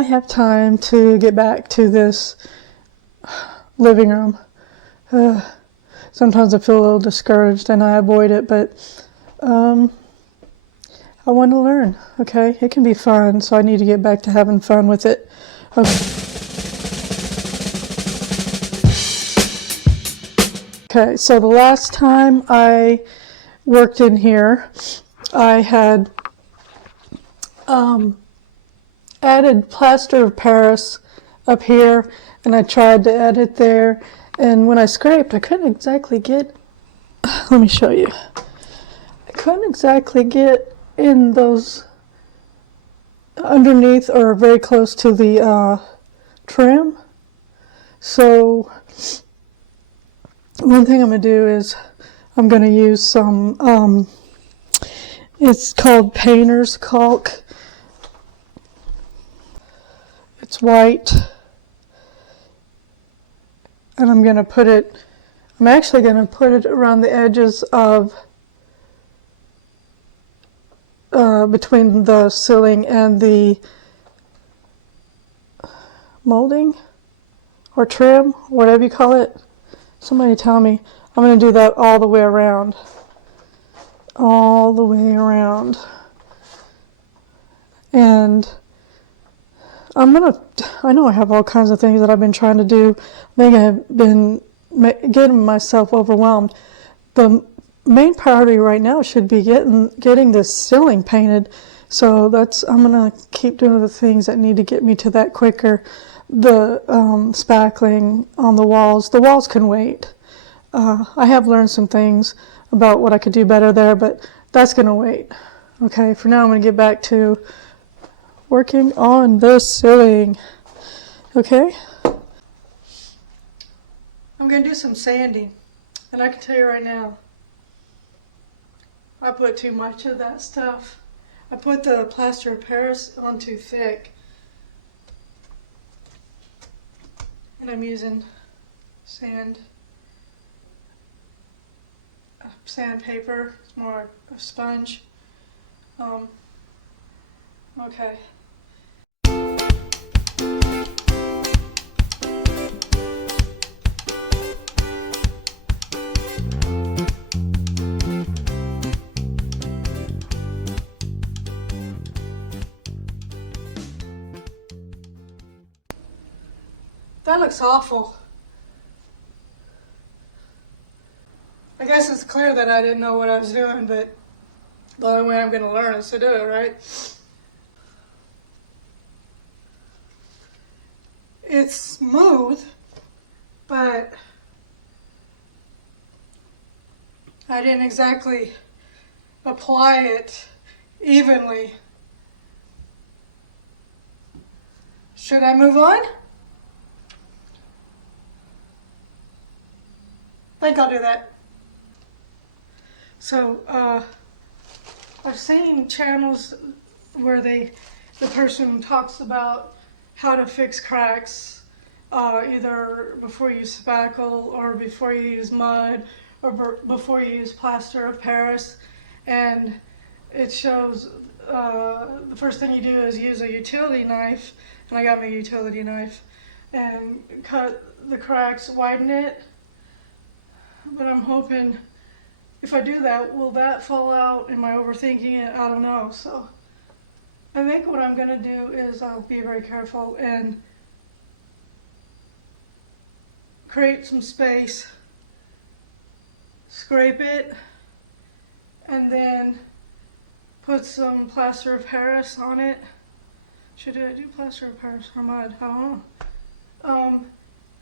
I have time to get back to this living room. Sometimes I feel a little discouraged and I avoid it, but I want to learn, okay? It can be fun, so I need to get back to having fun with it. Okay, so the last time I worked in here, I had added plaster of Paris up here, and I tried to add it there, and when I scraped, I couldn't exactly get, let me show you, I couldn't exactly get in those underneath or very close to the trim. So one thing I'm going to do is I'm going to use some, it's called painter's caulk. It's white. And I'm actually going to put it around the edges of, between the ceiling and the molding or trim, whatever you call it. Somebody tell me. I'm going to do that all the way around. All the way around. And I know I have all kinds of things that I've been trying to do. I think I've been getting myself overwhelmed. The main priority right now should be getting this ceiling painted. So I'm going to keep doing the things that need to get me to that quicker. The spackling on the walls can wait. I have learned some things about what I could do better there, but that's going to wait. Okay, for now I'm going to get back to working on the ceiling. Okay? I'm going to do some sanding, and I can tell you right now, I put too much of that stuff. I put the plaster of Paris on too thick, and I'm using sandpaper. It's more a sponge. Okay. That looks awful. I guess it's clear that I didn't know what I was doing, but the only way I'm going to learn is to do it, right? It's smooth, but I didn't exactly apply it evenly. Should I move on? I think I'll do that. So, I've seen channels where the person talks about how to fix cracks, either before you use spackle or before you use mud or before you use plaster of Paris, and it shows the first thing you do is use a utility knife, and I got my utility knife, and cut the cracks, widen it, but I'm hoping if I do that, will that fall out? Am I overthinking it? I don't know. So I think what I'm going to do is I'll be very careful and create some space, scrape it, and then put some plaster of Paris on it. Should I do plaster of Paris or mud? I don't know.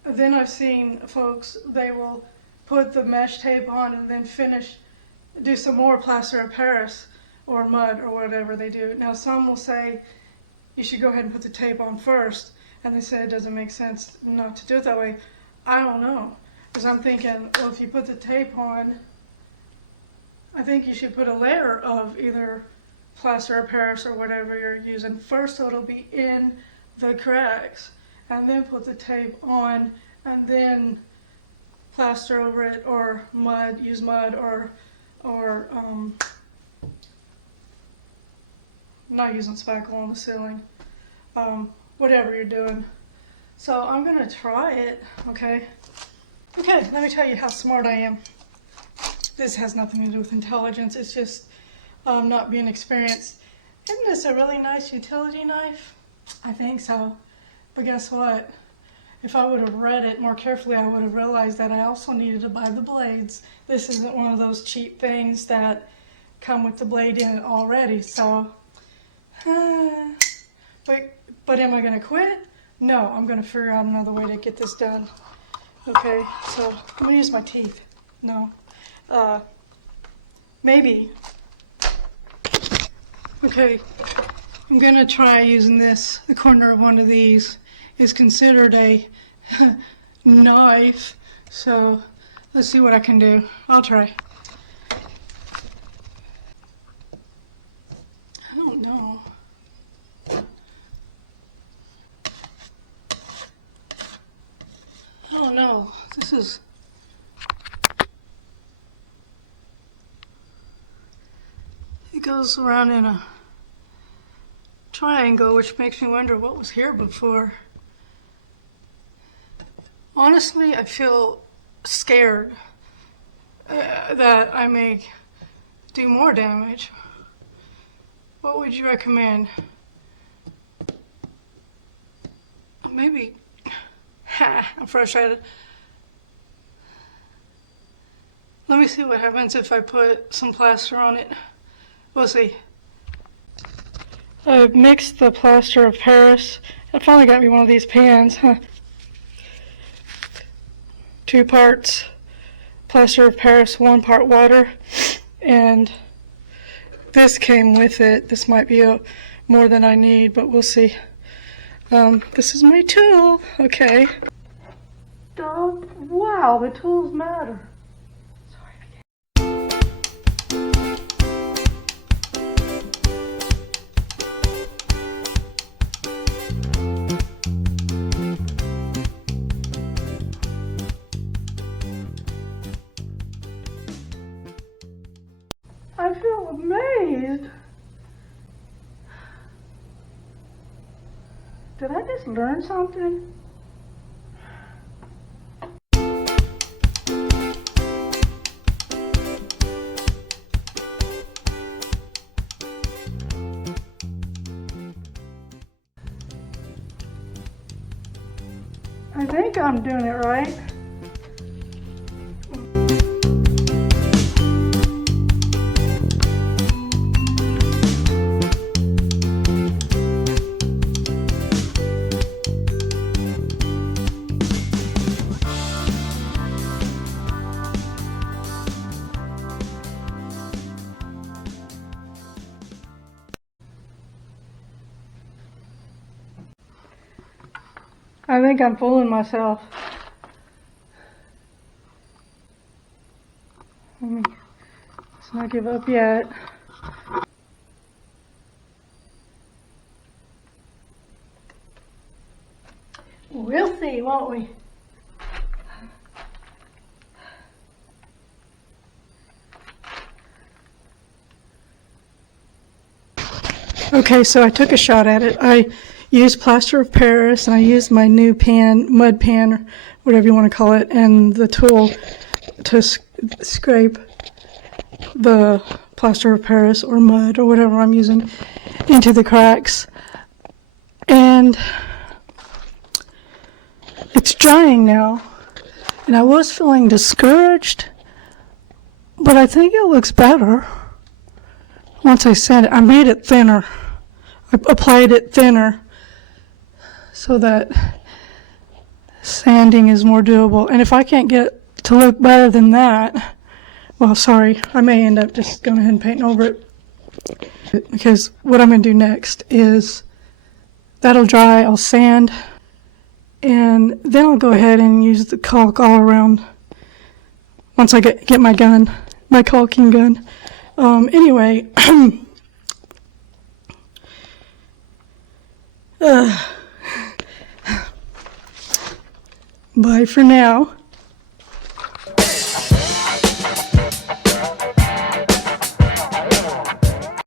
Then I've seen folks, they will put the mesh tape on and then do some more plaster of Paris or mud or whatever they do. Now some will say you should go ahead and put the tape on first, and they say it doesn't make sense not to do it that way. I don't know, because I'm thinking, well, if you put the tape on, I think you should put a layer of either plaster of Paris or whatever you're using first, so it'll be in the cracks, and then put the tape on, and then plaster over it, or use mud, or not using spackle on the ceiling. whatever you're doing. So I'm gonna try it, okay? Okay, let me tell you how smart I am. This has nothing to do with intelligence, it's just not being experienced. Isn't this a really nice utility knife? I think so. But guess what? If I would have read it more carefully, I would have realized that I also needed to buy the blades. This isn't one of those cheap things that come with the blade in it already, so. But am I gonna quit? No, I'm gonna figure out another way to get this done. Okay, so I'm gonna use my teeth. No. Maybe. Okay, I'm gonna try using this. The corner of one of these is considered a knife, so let's see what I can do. I'll try. I don't know. I don't know. This is... It goes around in a triangle, which makes me wonder what was here before. Honestly, I feel scared that I may do more damage. What would you recommend? Maybe... I'm frustrated. Let me see what happens if I put some plaster on it. We'll see. I've mixed the plaster of Paris. I finally got me one of these pans. 2 parts plaster of Paris, 1 part water, and this came with it. This might be more than I need, but we'll see. This is my tool. Okay. Wow, the tools matter. I feel amazed. Did I just learn something? I think I'm doing it right. I think I'm fooling myself. Let's not give up yet. We'll see, won't we? Okay, so I took a shot at it. I used plaster of Paris and I used my new pan, mud pan, or whatever you want to call it, and the tool to scrape the plaster of Paris or mud or whatever I'm using into the cracks. And it's drying now. And I was feeling discouraged, but I think it looks better. Once I sand it, I made it thinner. I applied it thinner so that sanding is more doable. And if I can't get it to look better than that, well, sorry, I may end up just going ahead and painting over it. Because what I'm going to do next is that'll dry, I'll sand, and then I'll go ahead and use the caulk all around once I get my gun, my caulking gun. Anyway, bye for now.